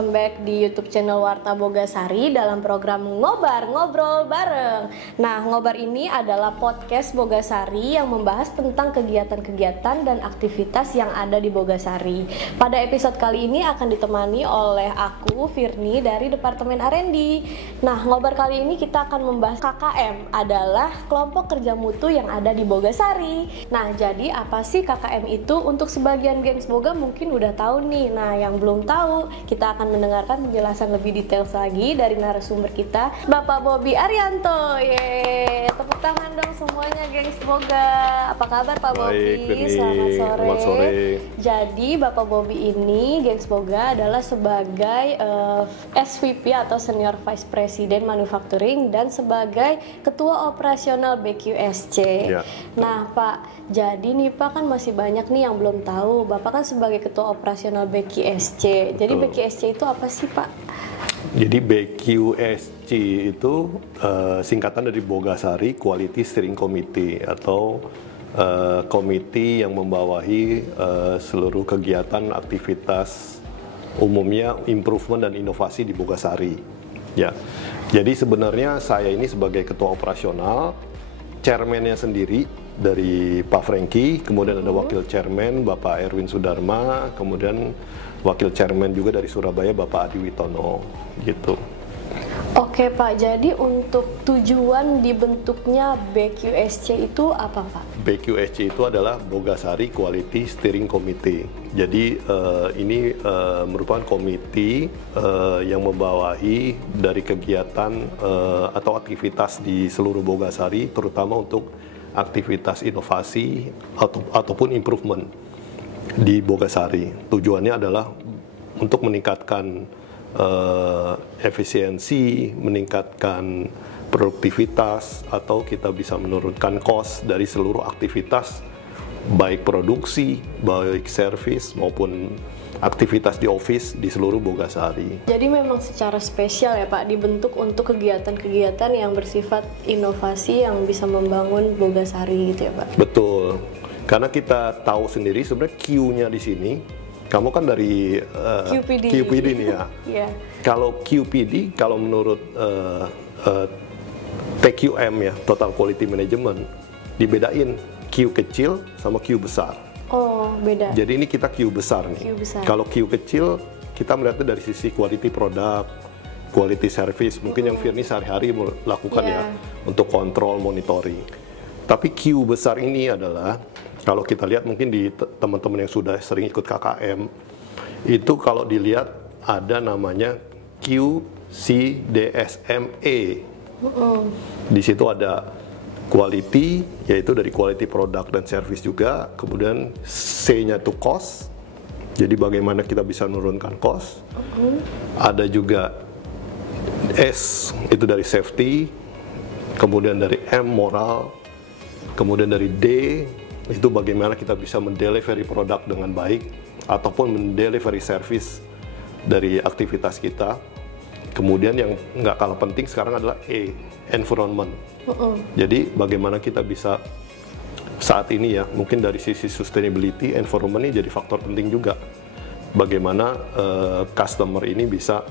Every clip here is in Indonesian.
welcome back di YouTube channel Warta Bogasari dalam program Ngobar Ngobrol Bareng. Nah, Ngobar ini adalah podcast Bogasari yang membahas tentang kegiatan-kegiatan dan aktivitas yang ada di Bogasari. Pada episode kali ini akan ditemani oleh aku, Firni, dari Departemen R&D. Nah, Ngobar kali ini kita akan membahas KKM, adalah kelompok kerja mutu yang ada di Bogasari. Nah, jadi apa sih KKM itu? Untuk sebagian gengs Boga mungkin udah tahu nih. Nah, yang belum tahu, kita akan mendengarkan penjelasan lebih detail lagi dari narasumber kita, Bapak Bobi Arianto. Yeay, tepuk tangan dong semuanya gengs Boga. Apa kabar Pak Bobi? Selamat sore. Selamat sore. Jadi Bapak Bobi ini gengs Boga adalah sebagai SVP atau Senior Vice President Manufacturing dan sebagai Ketua Operasional BQSC. Ya. Nah Pak, jadi nih Pak kan masih banyak nih yang belum tahu. Bapak kan sebagai Ketua Operasional BQSC. Jadi BQSC itu apa sih Pak? Jadi BQSC itu singkatan dari Bogasari Quality Steering Committee atau komite yang membawahi seluruh kegiatan aktivitas umumnya improvement dan inovasi di Bogasari. Ya, jadi sebenarnya saya ini sebagai ketua operasional, chairman-nya sendiri dari Pak Franky, kemudian ada wakil chairman Bapak Erwin Sudarma, kemudian wakil chairman juga dari Surabaya Bapak Adi Witono, gitu. Oke Pak, jadi untuk tujuan dibentuknya BQSC itu apa Pak? BQSC itu adalah Bogasari Quality Steering Committee. Jadi ini merupakan komite yang membawahi dari kegiatan atau aktivitas di seluruh Bogasari, terutama untuk aktivitas inovasi ataupun improvement di Bogasari. Tujuannya adalah untuk meningkatkan efisiensi, meningkatkan produktivitas, atau kita bisa menurunkan cost dari seluruh aktivitas, baik produksi, baik service maupun aktivitas di office di seluruh Bogasari. Jadi memang secara spesial ya Pak dibentuk untuk kegiatan-kegiatan yang bersifat inovasi yang bisa membangun Bogasari gitu ya Pak? Betul, karena kita tahu sendiri sebenarnya Q-nya di sini. Kamu kan dari QPD nih ya. Yeah. Kalau QPD, kalau menurut TQM ya, Total Quality Management, dibedain Q kecil sama Q besar. Oh, beda. Jadi ini kita Q besar nih. Kalau Q kecil, kita melihatnya dari sisi quality product, quality service. Mungkin yang Firni sehari-hari lakukan ya, untuk kontrol, monitoring. Tapi Q besar ini adalah, kalau kita lihat mungkin di teman-teman yang sudah sering ikut KKM, itu kalau dilihat ada namanya QCDSME. Di situ ada quality, yaitu dari quality product dan service juga. Kemudian C-nya itu cost, jadi bagaimana kita bisa menurunkan cost. Ada juga S, itu dari safety. Kemudian dari M, moral. Kemudian dari D, itu bagaimana kita bisa mendelivery produk dengan baik ataupun mendelivery service dari aktivitas kita. Kemudian yang nggak kalah penting sekarang adalah E, environment. Jadi bagaimana kita bisa saat ini ya, mungkin dari sisi sustainability, environment ini jadi faktor penting juga. Bagaimana customer ini bisa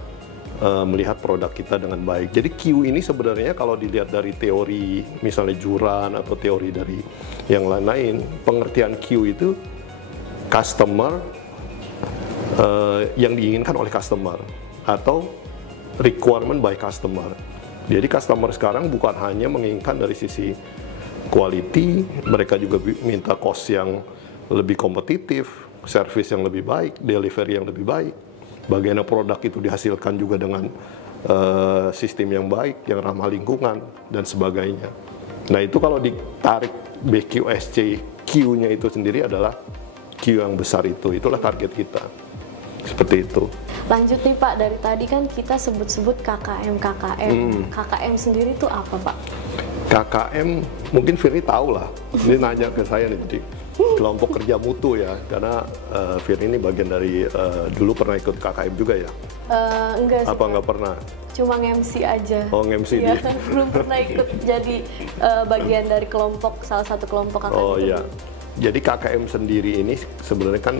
melihat produk kita dengan baik. Jadi Q ini sebenarnya kalau dilihat dari teori misalnya Juran atau teori dari yang lain-lain, pengertian Q itu customer yang diinginkan oleh customer atau requirement by customer. Jadi customer sekarang bukan hanya menginginkan dari sisi quality, mereka juga minta cost yang lebih kompetitif, service yang lebih baik, delivery yang lebih baik. Bagaimana produk itu dihasilkan juga dengan sistem yang baik, yang ramah lingkungan, dan sebagainya. Nah itu kalau ditarik BQSC, Q-nya itu sendiri adalah Q yang besar itu, itulah target kita. Seperti itu. Lanjut nih Pak, dari tadi kan kita sebut-sebut KKM. KKM sendiri itu apa Pak? KKM, mungkin Firly tahu lah, ini nanya ke saya nih, jadi kelompok kerja mutu ya, karena Firly ini bagian dari, dulu pernah ikut KKM juga ya? Enggak sih. Apa nggak pernah? Cuma nge-MC aja. Oh, nge-MC ya, belum pernah ikut jadi bagian dari kelompok, salah satu kelompok KKM. Oh iya, jadi KKM sendiri ini sebenarnya kan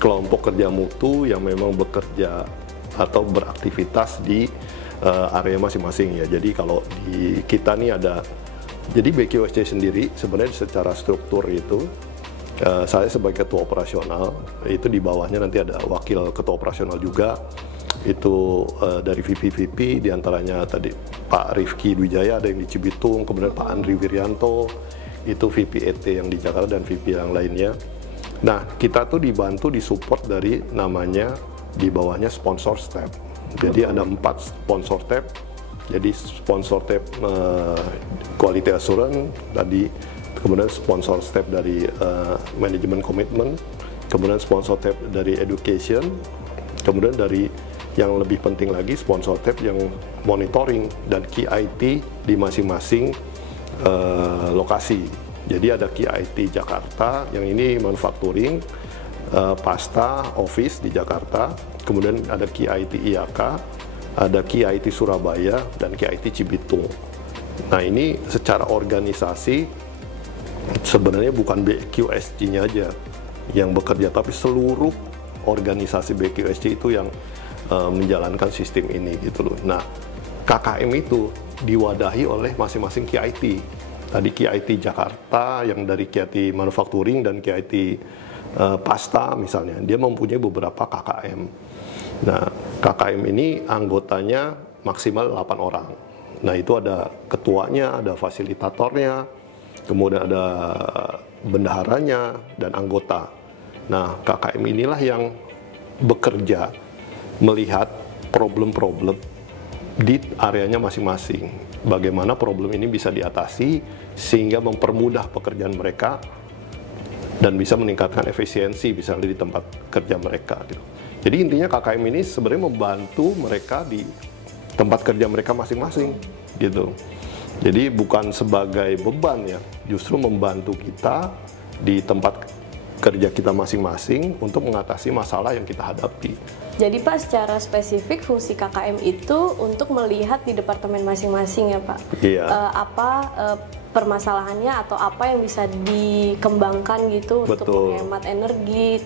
kelompok kerja mutu yang memang bekerja atau beraktivitas di area masing-masing ya. Jadi kalau di kita nih ada, jadi BQSC sendiri sebenarnya secara struktur itu saya sebagai ketua operasional, itu di bawahnya nanti ada wakil ketua operasional juga, itu dari VP diantaranya tadi Pak Rifki Dwijaya ada yang di Cibitung, kemudian Pak Andri Wiryanto itu VP ET yang di Jakarta dan VP yang lainnya. Nah, kita tuh dibantu disupport dari namanya di bawahnya sponsor step. Jadi ada 4 sponsor tab. Jadi sponsor tab quality assurance tadi, kemudian sponsor step dari manajemen komitmen, kemudian sponsor tab dari education, kemudian dari yang lebih penting lagi sponsor tab yang monitoring dan key IT di masing-masing lokasi. Jadi ada key IT Jakarta yang ini manufacturing, pasta, office di Jakarta, kemudian ada key IT IAK, ada key IT Surabaya, dan key IT Cibitung. Nah ini secara organisasi sebenarnya bukan BQSC-nya aja yang bekerja, tapi seluruh organisasi BQSC itu yang menjalankan sistem ini gitu loh. Nah KKM itu diwadahi oleh masing-masing key IT. Tadi key IT Jakarta yang dari key IT manufacturing dan key IT pasta misalnya, dia mempunyai beberapa KKM. Nah, KKM ini anggotanya maksimal 8 orang. Nah, itu ada ketuanya, ada fasilitatornya, kemudian ada bendaharanya, dan anggota. Nah, KKM inilah yang bekerja melihat problem-problem di areanya masing-masing. Bagaimana problem ini bisa diatasi sehingga mempermudah pekerjaan mereka dan bisa meningkatkan efisiensi misalnya di tempat kerja mereka gitu. Jadi intinya KKM ini sebenarnya membantu mereka di tempat kerja mereka masing-masing gitu. Jadi bukan sebagai beban ya, justru membantu kita di tempat kerja kita masing-masing untuk mengatasi masalah yang kita hadapi. Jadi Pak, secara spesifik fungsi KKM itu untuk melihat di departemen masing-masing ya Pak? Iya. Permasalahannya atau apa yang bisa dikembangkan gitu. Betul. Untuk menghemat energi.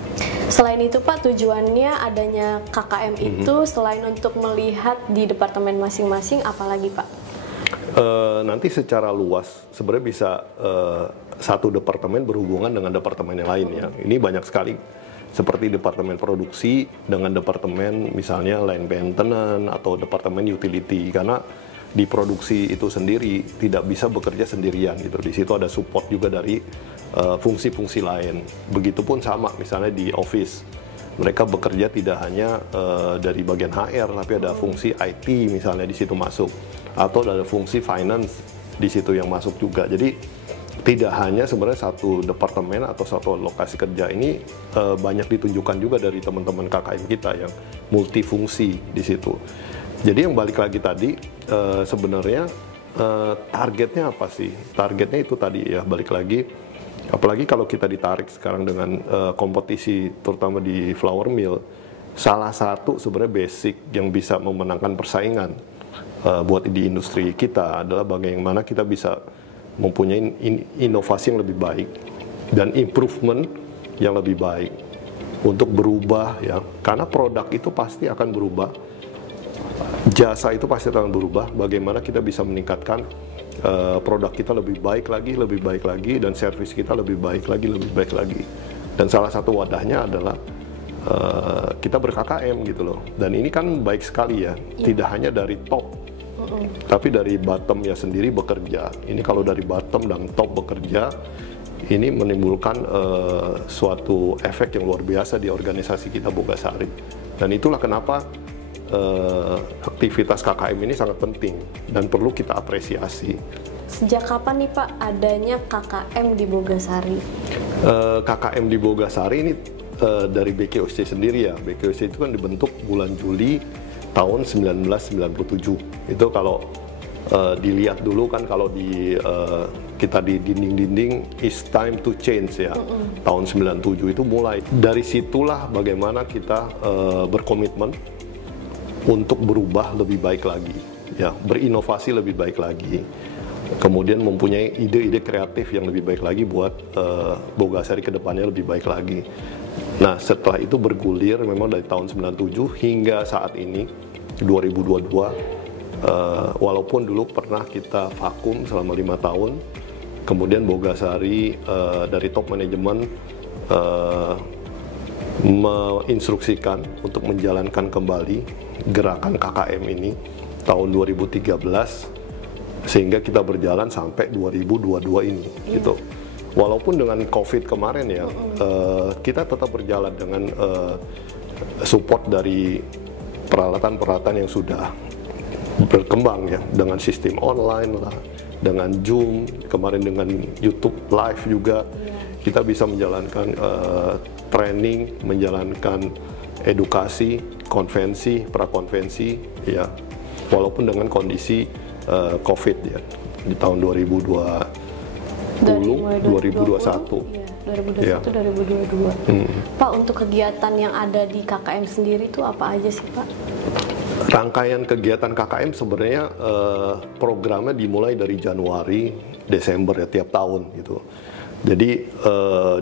Selain itu Pak, tujuannya adanya KKM itu selain untuk melihat di departemen masing-masing, apalagi Pak? Nanti secara luas sebenarnya bisa satu departemen berhubungan dengan departemen yang lain ya. Ini banyak sekali, seperti departemen produksi dengan departemen misalnya line maintenance atau departemen utility, karena di produksi itu sendiri tidak bisa bekerja sendirian gitu. Di situ ada support juga dari fungsi-fungsi lain. Begitupun sama misalnya di office, mereka bekerja tidak hanya dari bagian HR, tapi ada fungsi IT misalnya di situ masuk, atau ada fungsi finance di situ yang masuk juga. Jadi tidak hanya sebenarnya satu departemen atau satu lokasi kerja ini, banyak ditunjukkan juga dari teman-teman KKM kita yang multifungsi di situ. Jadi yang balik lagi tadi, sebenarnya targetnya apa sih? Targetnya itu tadi ya, balik lagi, apalagi kalau kita ditarik sekarang dengan kompetisi terutama di flour mill, salah satu sebenarnya basic yang bisa memenangkan persaingan buat di industri kita adalah bagaimana kita bisa mempunyai inovasi yang lebih baik dan improvement yang lebih baik untuk berubah ya, karena produk itu pasti akan berubah, jasa itu pasti akan berubah. Bagaimana kita bisa meningkatkan produk kita lebih baik lagi, dan servis kita lebih baik lagi. Dan salah satu wadahnya adalah kita ber-KKM gitu loh. Dan ini kan baik sekali ya, tidak hanya dari top, tapi dari bottom-nya sendiri bekerja. Ini kalau dari bottom dan top bekerja, ini menimbulkan suatu efek yang luar biasa di organisasi kita Bogasari. Dan itulah kenapa aktivitas KKM ini sangat penting dan perlu kita apresiasi. Sejak kapan nih Pak adanya KKM di Bogasari? KKM di Bogasari ini dari BQSC sendiri ya. BQSC itu kan dibentuk bulan Juli tahun 1997. Itu kalau dilihat dulu kan, kalau di kita di dinding-dinding "It's time to change" ya. Tahun 97 itu mulai. Dari situlah bagaimana kita berkomitmen untuk berubah lebih baik lagi, ya, berinovasi lebih baik lagi, kemudian mempunyai ide-ide kreatif yang lebih baik lagi buat Bogasari ke depannya lebih baik lagi. Nah, setelah itu bergulir memang dari tahun 97 hingga saat ini 2022. Walaupun dulu pernah kita vakum selama 5 tahun, kemudian Bogasari dari top manajemen menginstruksikan untuk menjalankan kembali gerakan KKM ini tahun 2013, sehingga kita berjalan sampai 2022 ini gitu. Walaupun dengan COVID kemarin ya, kita tetap berjalan dengan support dari peralatan-peralatan yang sudah berkembang ya, dengan sistem online lah, dengan Zoom, kemarin dengan YouTube Live juga, kita bisa menjalankan training, menjalankan edukasi, konvensi, prakonvensi ya, walaupun dengan kondisi COVID ya, di tahun 2021. Iya, 2021-2022. Pak, untuk kegiatan yang ada di KKM sendiri itu apa aja sih, Pak? Rangkaian kegiatan KKM sebenarnya programnya dimulai dari Januari, Desember ya, tiap tahun gitu. Jadi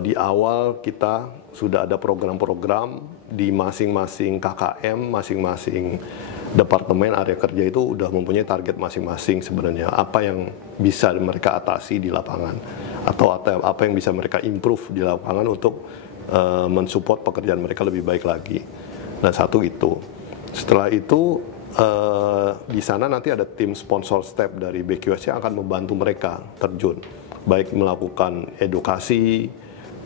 di awal kita sudah ada program-program di masing-masing KKM, masing-masing departemen area kerja itu udah mempunyai target masing-masing sebenarnya, apa yang bisa mereka atasi di lapangan atau apa yang bisa mereka improve di lapangan untuk mensupport pekerjaan mereka lebih baik lagi. Nah, satu itu. Setelah itu di sana nanti ada tim sponsor step dari BQS yang akan membantu mereka terjun, baik melakukan edukasi,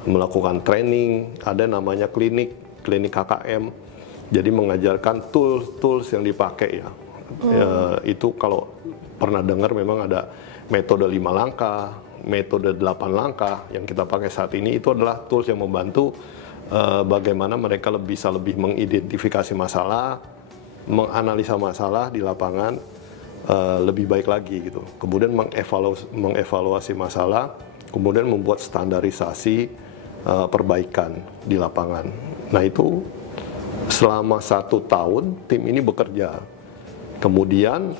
melakukan training, ada namanya klinik KKM. Jadi mengajarkan tools yang dipakai ya. Itu kalau pernah dengar memang ada metode 5 langkah, metode 8 langkah yang kita pakai saat ini. Itu adalah tools yang membantu bagaimana mereka bisa lebih mengidentifikasi masalah, menganalisa masalah di lapangan lebih baik lagi gitu. Kemudian mengevaluasi masalah, kemudian membuat standarisasi perbaikan di lapangan. Nah, itu selama 1 tahun tim ini bekerja. Kemudian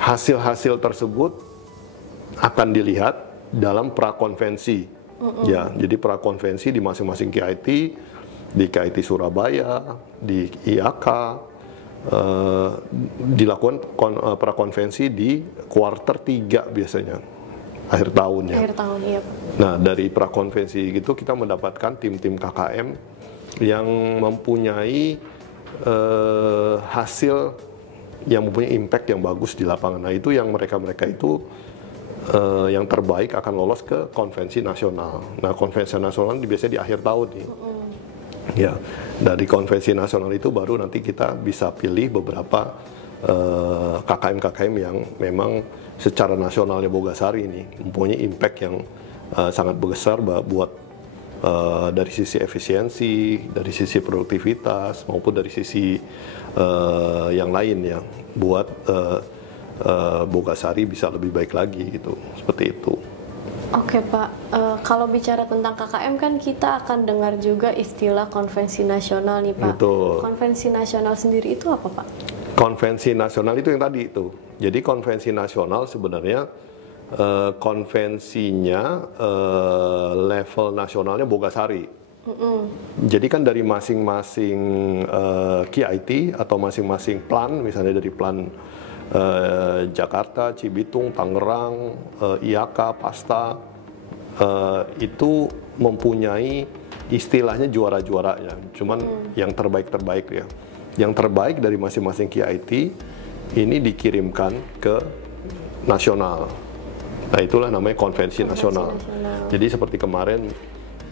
hasil-hasil tersebut akan dilihat dalam prakonvensi. Ya, jadi prakonvensi di masing-masing KIT, di KIT Surabaya, di IAK, dilakukan prakonvensi di kuarter 3 biasanya, akhir tahunnya. Akhir tahun, iya. Nah, dari prakonvensi gitu kita mendapatkan tim-tim KKM yang mempunyai hasil yang mempunyai impact yang bagus di lapangan. Nah, itu yang mereka itu yang terbaik akan lolos ke konvensi nasional. Nah, konvensi nasional biasanya di akhir tahun nih. Ya, dari konvensi nasional itu baru nanti kita bisa pilih beberapa KKM yang memang secara nasionalnya Bogasari ini mempunyai impact yang sangat besar buat dari sisi efisiensi, dari sisi produktivitas, maupun dari sisi yang lain ya, buat Bogasari bisa lebih baik lagi gitu, seperti itu. Oke Pak, kalau bicara tentang KKM kan kita akan dengar juga istilah konvensi nasional nih Pak. Betul. Konvensi nasional sendiri itu apa Pak? Konvensi nasional itu yang tadi itu. Jadi konvensi nasional sebenarnya konvensinya level nasionalnya Bogasari. Jadi kan dari masing-masing KIT atau masing-masing plan, misalnya dari plan Jakarta, Cibitung, Tangerang, IAK, Pasta, itu mempunyai istilahnya juara-juaranya, cuman yang terbaik-terbaik ya. Yang terbaik dari masing-masing KIT ini dikirimkan ke nasional. Nah, itulah namanya konvensi nasional. Jadi seperti kemarin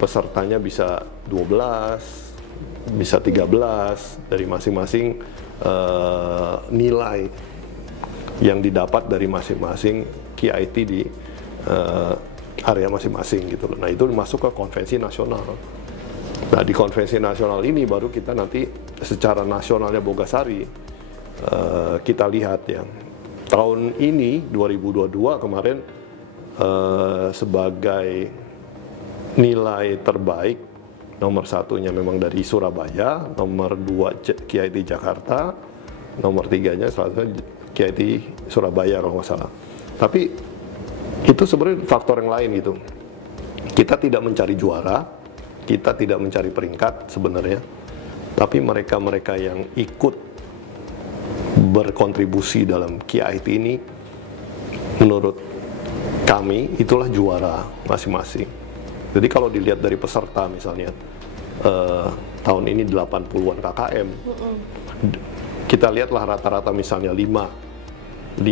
pesertanya bisa 12, bisa 13 dari masing-masing nilai yang didapat dari masing-masing KIT di area masing-masing gitu loh. Nah, itu masuk ke konvensi nasional. Nah, di konvensi nasional ini baru kita nanti secara nasionalnya Bogasari kita lihat ya. Tahun ini 2022 kemarin sebagai nilai terbaik nomor 1-nya memang dari Surabaya, nomor 2 KIT Jakarta, nomor 3-nya KIT Surabaya kalau nggak salah. Tapi itu sebenarnya faktor yang lain gitu. Kita tidak mencari juara, kita tidak mencari peringkat sebenarnya, tapi mereka-mereka yang ikut berkontribusi dalam KIT ini, menurut kami itulah juara masing-masing. Jadi kalau dilihat dari peserta misalnya, tahun ini 80-an KKM, kita lihatlah rata-rata misalnya 5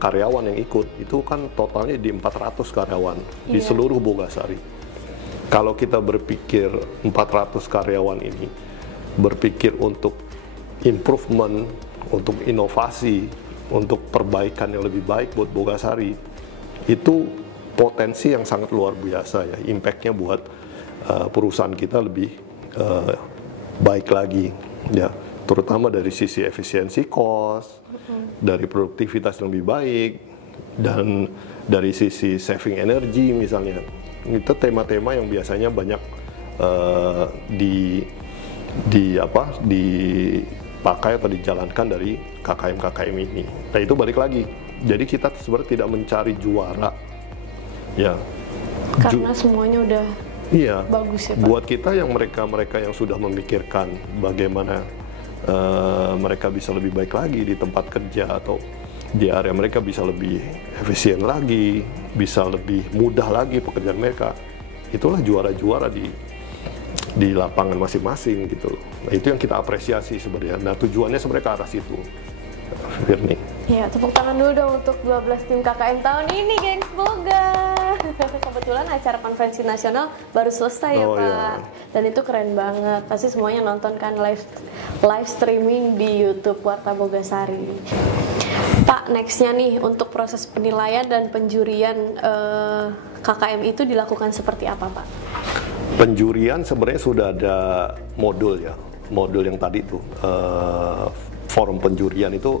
karyawan yang ikut, itu kan totalnya di 400 karyawan di seluruh Bogasari. Kalau kita berpikir 400 karyawan ini berpikir untuk improvement, untuk inovasi, untuk perbaikan yang lebih baik buat Bogasari, itu potensi yang sangat luar biasa ya, impact-nya buat perusahaan kita lebih baik lagi ya, terutama dari sisi efisiensi cost, dari produktivitas yang lebih baik, dan dari sisi saving energy misalnya. Itu tema-tema yang biasanya banyak dipakai atau dijalankan dari KKM ini. Nah itu balik lagi, jadi kita sebenarnya tidak mencari juara ya, karena semuanya udah bagus ya Pak. Buat kita yang mereka yang sudah memikirkan bagaimana mereka bisa lebih baik lagi di tempat kerja atau di area mereka bisa lebih efisien lagi, bisa lebih mudah lagi pekerjaan mereka, itulah juara-juara di lapangan masing-masing gitu. Nah itu yang kita apresiasi sebenarnya. Nah tujuannya sebenarnya ke arah situ, Firni. Ya, tepuk tangan dulu dong untuk 12 tim KKM tahun ini, gengs Boga. Kebetulan acara konvensi nasional baru selesai ya Pak. Iya. Dan itu keren banget. Pasti semuanya nonton kan live streaming di YouTube Warta Bogasari. Pak, nextnya nih untuk proses penilaian dan penjurian KKM itu dilakukan seperti apa Pak? Penjurian sebenarnya sudah ada modul ya, modul yang tadi tuh forum penjurian itu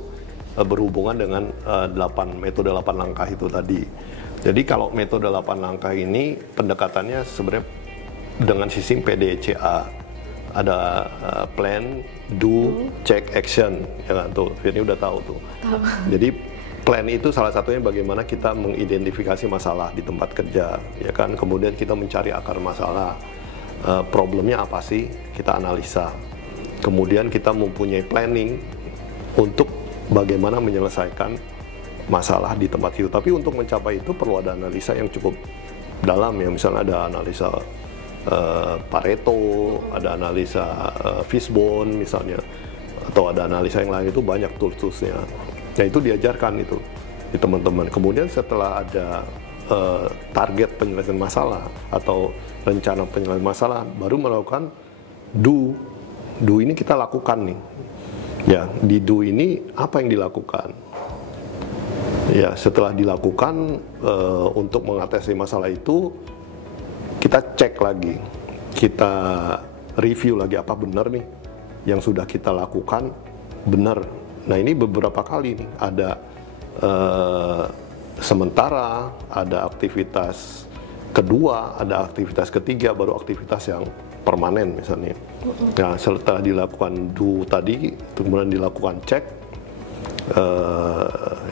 berhubungan dengan metode 8 langkah itu tadi. Jadi kalau metode 8 langkah ini pendekatannya sebenarnya dengan sistem PDCA. Ada plan, do, check, action. Ya kan tuh, Firni udah tahu tuh. Jadi plan itu salah satunya bagaimana kita mengidentifikasi masalah di tempat kerja, ya kan. Kemudian kita mencari akar masalah, problemnya apa sih, kita analisa. Kemudian kita mempunyai planning untuk bagaimana menyelesaikan masalah di tempat itu. Tapi untuk mencapai itu perlu ada analisa yang cukup dalam ya. Misalnya ada analisa Pareto, ada analisa Fishbone misalnya, atau ada analisa yang lain, itu banyak tools-toolsnya. Nah itu diajarkan itu di teman-teman. Kemudian setelah ada target penyelesaian masalah atau rencana penyelesaian masalah, baru melakukan do. Do ini kita lakukan nih. Ya, di do ini apa yang dilakukan? Ya, setelah dilakukan untuk mengatasi masalah itu, kita cek lagi, kita review lagi apa benar nih yang sudah kita lakukan benar. Nah ini beberapa kali nih, ada sementara, ada aktivitas kedua, ada aktivitas ketiga, baru aktivitas yang permanen misalnya. Nah setelah dilakukan do tadi, kemudian dilakukan cek.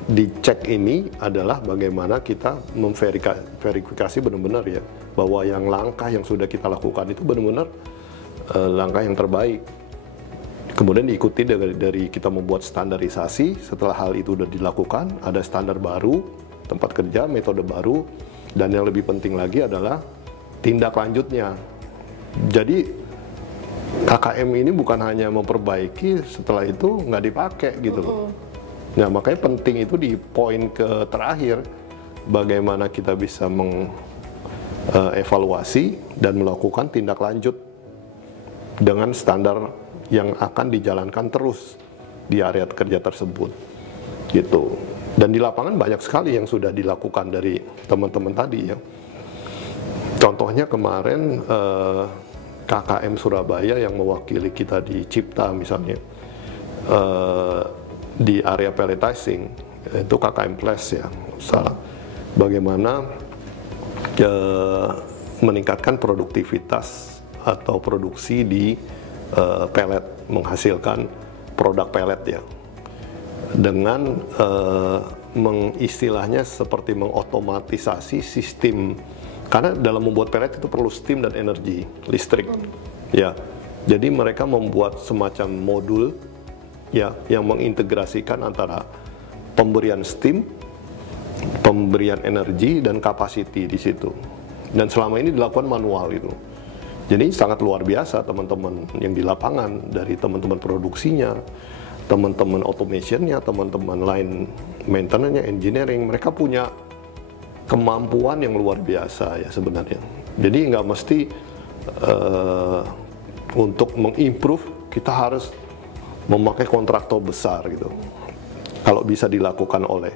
Di cek ini adalah bagaimana kita memverifikasi benar-benar ya, bahwa yang langkah yang sudah kita lakukan itu benar-benar langkah yang terbaik. Kemudian diikuti dari kita membuat standarisasi. Setelah hal itu sudah dilakukan, ada standar baru tempat kerja, metode baru, dan yang lebih penting lagi adalah tindak lanjutnya. Jadi KKM ini bukan hanya memperbaiki, setelah itu nggak dipakai gitu loh. Nah makanya penting itu di poin ke terakhir, bagaimana kita bisa mengevaluasi dan melakukan tindak lanjut dengan standar yang akan dijalankan terus di area kerja tersebut gitu. Dan di lapangan banyak sekali yang sudah dilakukan dari teman-teman tadi ya. Contohnya kemarin KKM Surabaya yang mewakili kita di Cipta misalnya, di area pelletizing, itu KKM Plus ya, bagaimana meningkatkan produktivitas atau produksi di pellet, menghasilkan produk pellet ya, dengan mengistilahnya seperti mengotomatisasi sistem Karena dalam membuat pellet itu perlu steam dan energi listrik. Ya. Jadi mereka membuat semacam modul ya yang mengintegrasikan antara pemberian steam, pemberian energi dan capacity di situ. Dan selama ini dilakukan manual itu. Jadi sangat luar biasa teman-teman yang di lapangan, dari teman-teman produksinya, teman-teman automationnya, teman-teman line maintenance-nya, engineering, mereka punya kemampuan yang luar biasa ya sebenarnya. Jadi nggak mesti untuk mengimprove kita harus memakai kontraktor besar gitu. Kalau bisa dilakukan oleh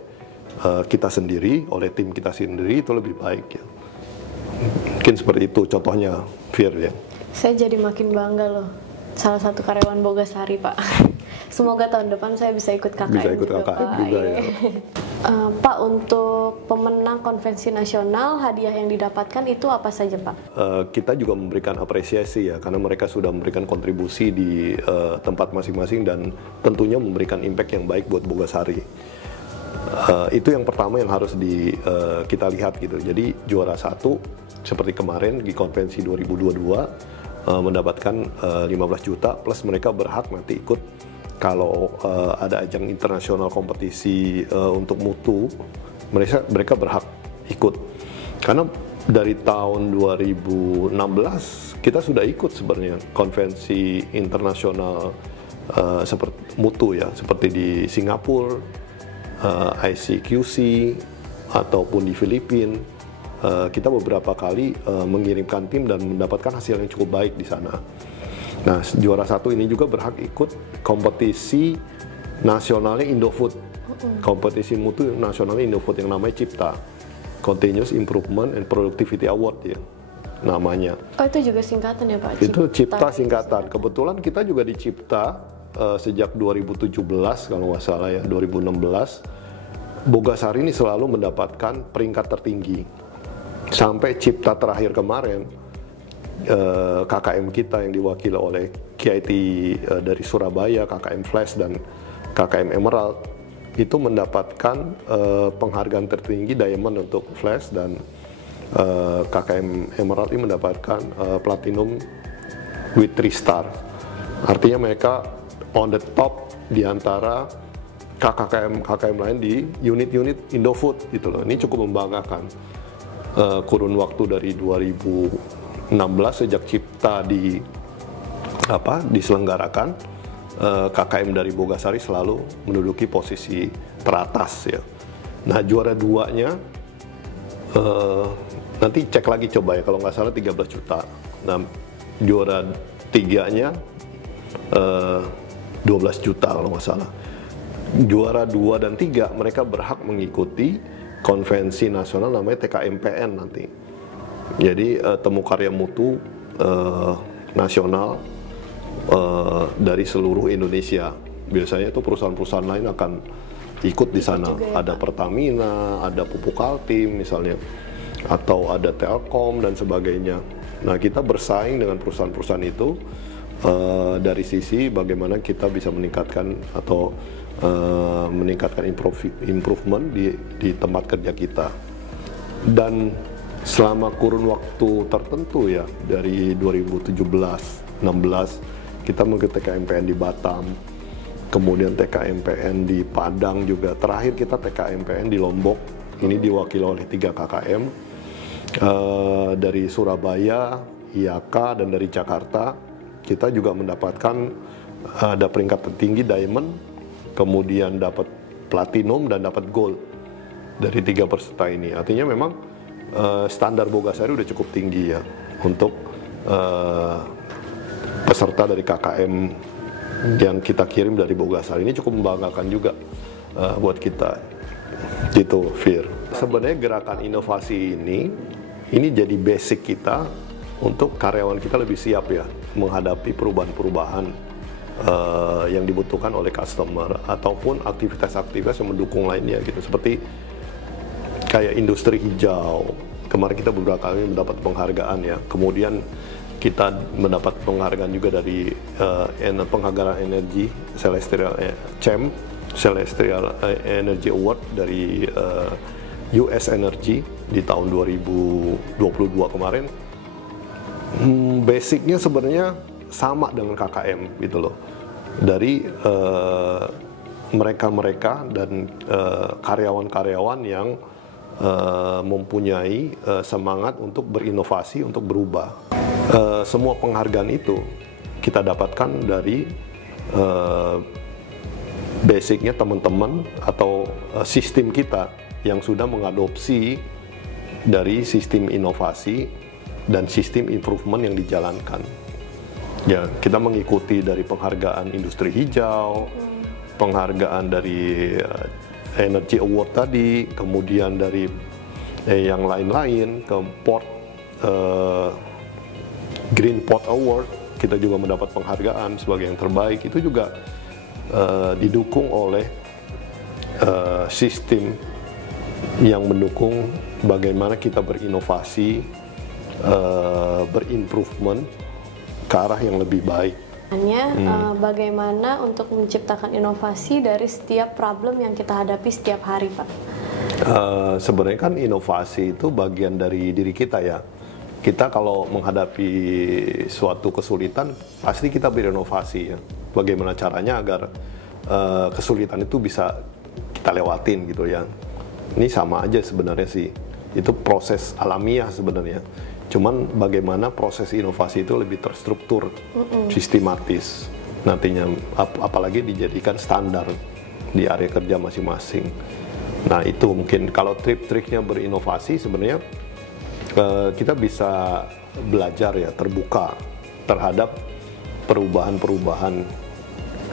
kita sendiri, oleh tim kita sendiri, itu lebih baik ya. Mungkin seperti itu contohnya, Fir ya. Saya jadi makin bangga loh, salah satu karyawan Bogasari Pak. Semoga tahun depan saya bisa ikut KKM bisa ikut juga, KKM Pak. juga ya. Pak, untuk pemenang konvensi nasional, hadiah yang didapatkan itu apa saja Pak? Kita juga memberikan apresiasi ya, karena mereka sudah memberikan kontribusi di tempat masing-masing dan tentunya memberikan impact yang baik buat Bogasari. Itu yang pertama yang harus kita lihat gitu. Jadi juara 1 seperti kemarin di konvensi 2022 mendapatkan 15 juta plus mereka berhak nanti ikut kalau ada ajang internasional kompetisi untuk mutu, mereka berhak ikut. Karena dari tahun 2016 kita sudah ikut sebenarnya konvensi internasional seperti mutu ya, seperti di Singapura, ICQC ataupun di Filipina. Kita beberapa kali mengirimkan tim dan mendapatkan hasil yang cukup baik di sana. Nah, juara 1 ini juga berhak ikut kompetisi nasionalnya Indofood. Kompetisi mutu nasionalnya Indofood yang namanya CIPTA, Continuous Improvement and Productivity Award ya namanya. Oh, itu juga singkatan ya Pak? Itu CIPTA singkatan. Kebetulan kita juga di CIPTA sejak 2017 kalau nggak salah ya, 2016. Bogasari ini selalu mendapatkan peringkat tertinggi. Sampai CIPTA terakhir kemarin, KKM kita yang diwakili oleh KIT dari Surabaya, KKM Flash dan KKM Emerald itu mendapatkan penghargaan tertinggi Diamond untuk Flash, dan KKM Emerald ini mendapatkan Platinum with 3 star. Artinya mereka on the top di antara KKM lain di unit-unit Indofood gitu loh. Ini cukup membanggakan. Kurun waktu dari 2016 sejak CIPTA diselenggarakan, KKM dari Bogasari selalu menduduki posisi teratas ya. Nah, juara 2-nya nanti cek lagi coba ya, kalau nggak salah 13 juta. Nah, juara 3-nya 12 juta kalau nggak salah. Juara 2 dan 3 mereka berhak mengikuti konvensi nasional namanya TKMPN nanti. Jadi temu karya mutu nasional dari seluruh Indonesia. Biasanya itu perusahaan-perusahaan lain akan ikut di sana. Ada Pertamina, ada Pupuk Altim misalnya, atau ada Telkom dan sebagainya. Nah, kita bersaing dengan perusahaan-perusahaan itu dari sisi bagaimana kita bisa meningkatkan atau meningkatkan improvement di tempat kerja kita. Dan selama kurun waktu tertentu ya, dari 2017-16 kita mengikuti TKMPN di Batam, kemudian TKMPN di Padang juga, terakhir kita TKMPN di Lombok, ini diwakili oleh 3 KKM dari Surabaya, IAK, dan dari Jakarta. Kita juga mendapatkan ada peringkat tertinggi Diamond, kemudian dapat platinum dan dapat gold dari 3 peserta ini. Artinya memang standar Bogasari udah cukup tinggi ya untuk peserta dari KKM yang kita kirim dari Bogasari. Ini cukup membanggakan juga buat kita. Gitu, Fir. Sebenarnya gerakan inovasi ini jadi basic kita untuk karyawan kita lebih siap ya menghadapi perubahan-perubahan yang dibutuhkan oleh customer ataupun aktivitas-aktivitas yang mendukung lainnya gitu, seperti kayak industri hijau. Kemarin kita beberapa kali mendapat penghargaan ya, kemudian kita mendapat penghargaan juga dari penghargaan energi Celestial Celestial Energy Award dari US Energy di tahun 2022 kemarin, basicnya sebenarnya sama dengan KKM gitu loh. Dari mereka-mereka dan karyawan-karyawan yang mempunyai semangat untuk berinovasi, untuk berubah. Semua penghargaan itu kita dapatkan dari basicnya teman-teman atau sistem kita yang sudah mengadopsi dari sistem inovasi dan sistem improvement yang dijalankan. Ya, kita mengikuti dari penghargaan industri hijau, penghargaan dari Energy Award tadi, kemudian dari yang lain-lain ke Green Port Award, kita juga mendapat penghargaan sebagai yang terbaik. Itu juga didukung oleh sistem yang mendukung bagaimana kita berinovasi, berimprovement ke arah yang lebih baik. Bagaimana untuk menciptakan inovasi dari setiap problem yang kita hadapi setiap hari, Pak? Sebenarnya kan inovasi itu bagian dari diri kita ya. Kita kalau menghadapi suatu kesulitan, pasti kita berinovasi ya. Bagaimana caranya agar kesulitan itu bisa kita lewatin gitu ya. Ini sama aja sebenarnya sih. Itu proses alamiah sebenarnya. Cuman bagaimana proses inovasi itu lebih terstruktur, sistematis. Nantinya apalagi dijadikan standar di area kerja masing-masing. Nah itu mungkin kalau trik-triknya berinovasi sebenarnya kita bisa belajar ya, terbuka terhadap perubahan-perubahan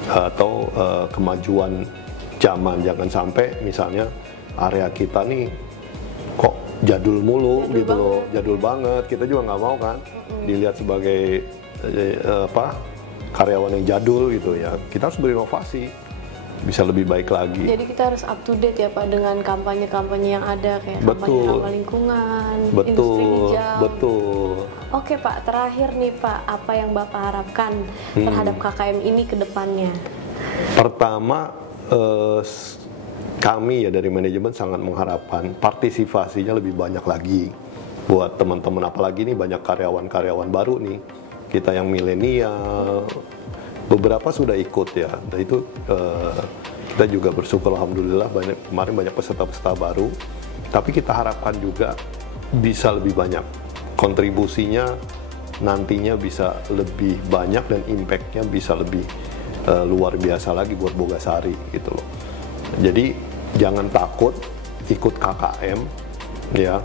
atau kemajuan zaman. Jangan sampai misalnya area kita nih kok jadul mulu jadul gitu banget. Loh, jadul banget. Kita juga nggak mau kan dilihat sebagai karyawan yang jadul gitu ya. Kita harus berinovasi, bisa lebih baik lagi. Jadi kita harus up to date ya Pak dengan kampanye-kampanye yang ada kayak kampanye ramah lingkungan, industri hijau. Betul. Oke Pak, terakhir nih Pak, apa yang Bapak harapkan terhadap KKM ini ke depannya? Pertama, kami ya dari manajemen sangat mengharapkan partisipasinya lebih banyak lagi buat teman-teman, apalagi nih banyak karyawan-karyawan baru nih, kita yang milenial, beberapa sudah ikut ya, dan itu kita juga bersyukur alhamdulillah kemarin banyak peserta-peserta baru, tapi kita harapkan juga bisa lebih banyak kontribusinya, nantinya bisa lebih banyak dan impact-nya bisa lebih luar biasa lagi buat Bogasari gitu loh. Jadi jangan takut ikut KKM ya,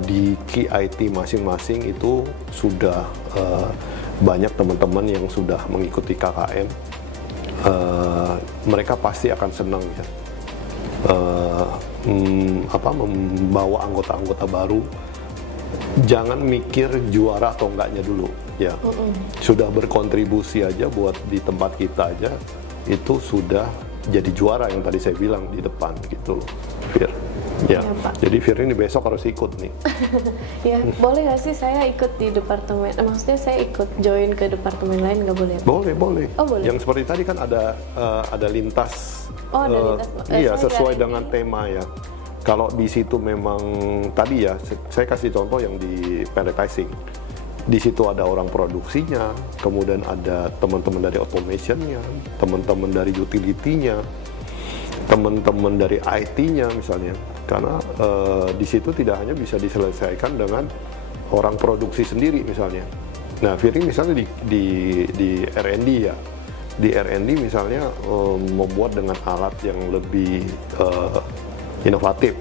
di KIT masing-masing itu sudah banyak teman-teman yang sudah mengikuti KKM, mereka pasti akan senang ya, membawa anggota-anggota baru. Jangan mikir juara atau enggaknya dulu ya, sudah berkontribusi aja buat di tempat kita aja itu sudah jadi juara yang tadi saya bilang di depan gitu loh, Fir. Ya, jadi Fir ini besok harus ikut nih. Ya, boleh nggak sih saya ikut di departemen? Maksudnya saya ikut join ke departemen lain nggak boleh? Boleh. Oh, boleh. Yang seperti tadi kan ada lintas. Oh, ada lintas. Iya, sesuai dengan tema ya. Kalau di situ memang tadi ya, saya kasih contoh yang di pelletizing. Di situ ada orang produksinya, kemudian ada teman-teman dari automationnya, teman-teman dari utility-nya, teman-teman dari IT-nya misalnya. Karena di situ tidak hanya bisa diselesaikan dengan orang produksi sendiri misalnya. Nah, Firi misalnya di R&D ya, di R&D misalnya membuat dengan alat yang lebih inovatif.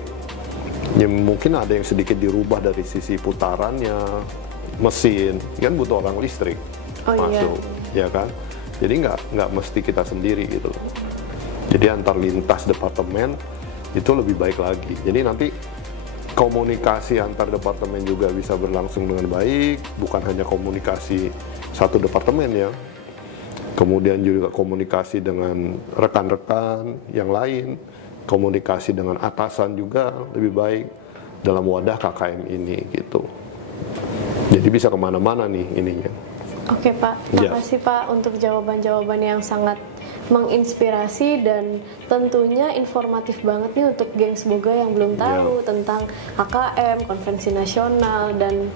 Ya, mungkin ada yang sedikit dirubah dari sisi putarannya, mesin, kan butuh orang listrik masuk, ya kan? Jadi nggak mesti kita sendiri gitu loh. Jadi antar lintas departemen itu lebih baik lagi. Jadi nanti komunikasi antar departemen juga bisa berlangsung dengan baik, bukan hanya komunikasi satu departemen ya. Kemudian juga komunikasi dengan rekan-rekan yang lain, komunikasi dengan atasan juga lebih baik dalam wadah KKM ini gitu. Jadi bisa kemana-mana nih ininya. Oke Pak, makasih Pak untuk jawaban-jawaban yang sangat menginspirasi dan tentunya informatif banget nih untuk gengs boga yang belum tahu tentang KKM, konvensi nasional dan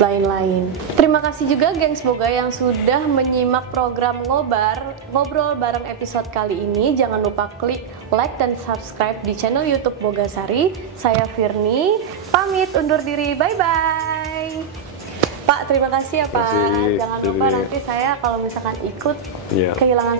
lain-lain. Terima kasih juga gengs boga yang sudah menyimak program ngobrol bareng episode kali ini. Jangan lupa klik like dan subscribe di channel YouTube Bogasari. Saya Firni, pamit undur diri, bye-bye. Pak, terima kasih ya Pak. Jangan lupa nanti saya kalau misalkan ikut kehilangan